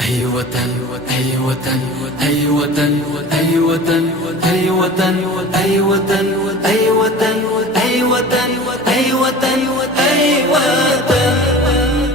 أي وطن أي وطن أي وطن أي وطن أي وطن أي وطن أي وطن أي وطن أي وطن أي وطن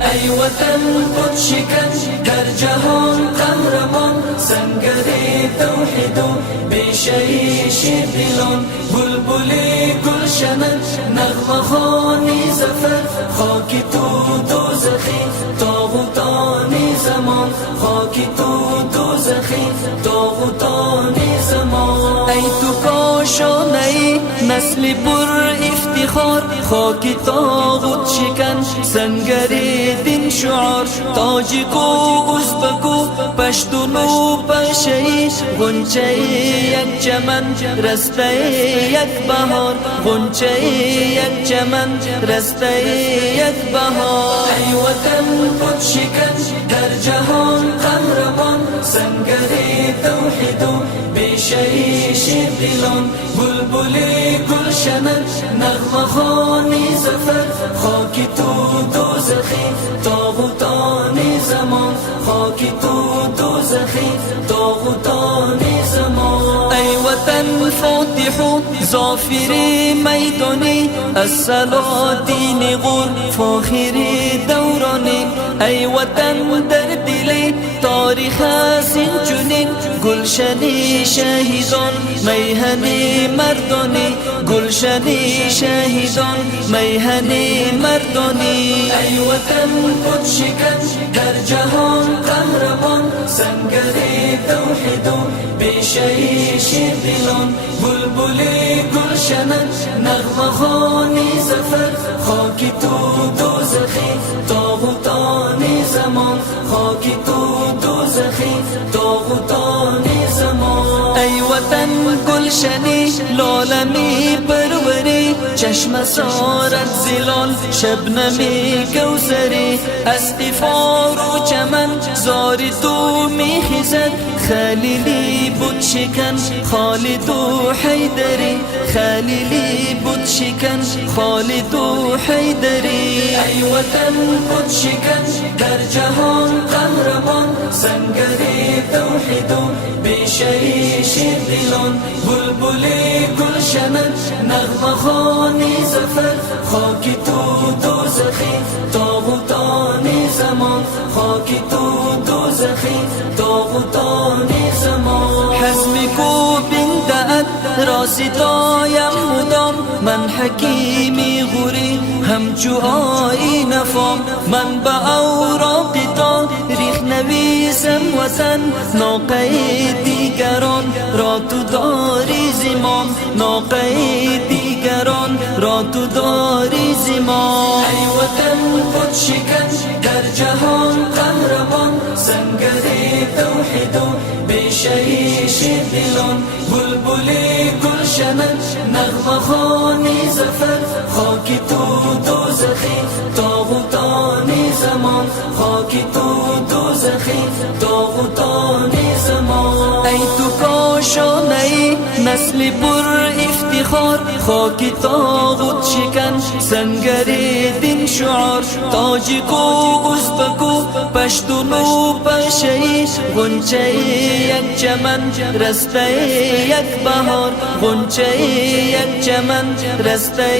أي وطن خود شکن در جهان قهرمان سنگری توحید و بیشه شیر دلان بلبلی گلشنت نغمه خوانی زفر خاکی تو دوزخی طاغوتانی زمان خاکی تو دوزخی طاغوتانی زمان ای تو کاشانه نسل پر افتخار خاکی طاغوت شکن سنگری دین شعار تاجیک و ازبک و پشتون و پشهی غنچه یک چمن رسته یک بهار غنچه یک چمن رسته یک بهار ای وطن خود شکن در جهان قهرمان سنگری توحید و بیشه شیر دلان بلبلی گلشنت نغمه خوانی زفر خاکی تو دوزخی طاغوتانی زمان خاکی تو دوزخی طاغوتانی زمان ای وطن فاتح ظافر میدانی السلاطین غور فاخر دورانی ای وطن در دل تاریخ سنجونین گلشنی شهیدان میهنی مردانی گلشنی شهیدان میهنی مردانی ای وطن خود شکن در جهان قهرمان سنگری توحید و بیشه شیر دلان بلبلی گلشنت نغمه خوانی زفر خاکی تو دوزخی طاغوتانی زمان خاکی تو دوزخی طاغوتانی زمان ای وطن گلشنی لالمی پروری چشم سارت زلال شبنمی کوثری از افار و چمن زاری تو میخیزد خلیلی بود شکن خالد و حیدری خلیلی بود شکن خالد و حیدری ای وطن خود شکن در جهان قهرمان سنگری توحید و بیشه شیر دلان بلبلی گلشنت نغمه خوانی زفر خاکی تو دوزخی طاغوتانی زمان خاکی تو دوزخی طاغوتانی زمان حزمی کو بندعت راستایم مدام من حکیمی غوری همچو آیین فام من با اوراق تاریخ نویسم وطن ناقه دیگران را تو داری زمام ناقه دیگران را تو داری زمام ای وطن خود شکن در جهان قهرمان سنگری توحید و بیشه شیر دلان بلبلی گلشنت نغمه خوانی زفر خاکی تو دوزخی طاغوتانی زمان خاکی تو دوزخی طاغوتانی زمان ای تو کاشانه نسل پر افتخار خاکی طاغوت شکن سنگری دین شعار تاجیک و ازبک و پشتون و پشهی غنچه یک چمن رسته یک بهار غنچه یک چمن رسته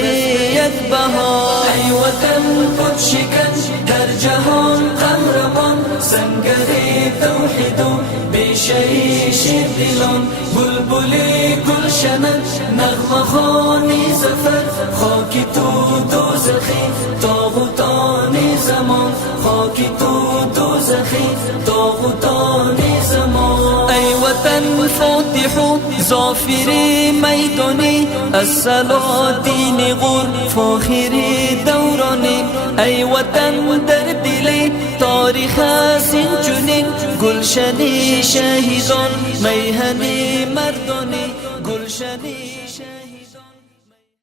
یک بهار ای وطن خود شکن در جهان قهرمان سنگری توحید و بیشه شیر دلان بلبلی گلشنت نغمه خوانی زفر خاکی تو دوزخی طاغوتانی زمان خاکی تو دوزخی طاغوتانی زمان ای وطن فاتح ظافر میدانی السلاطین غور فاخر دورانی ای وطن در دل تاریخ سنجونین گلشنی شهیدان میهنی مردانی گلشنی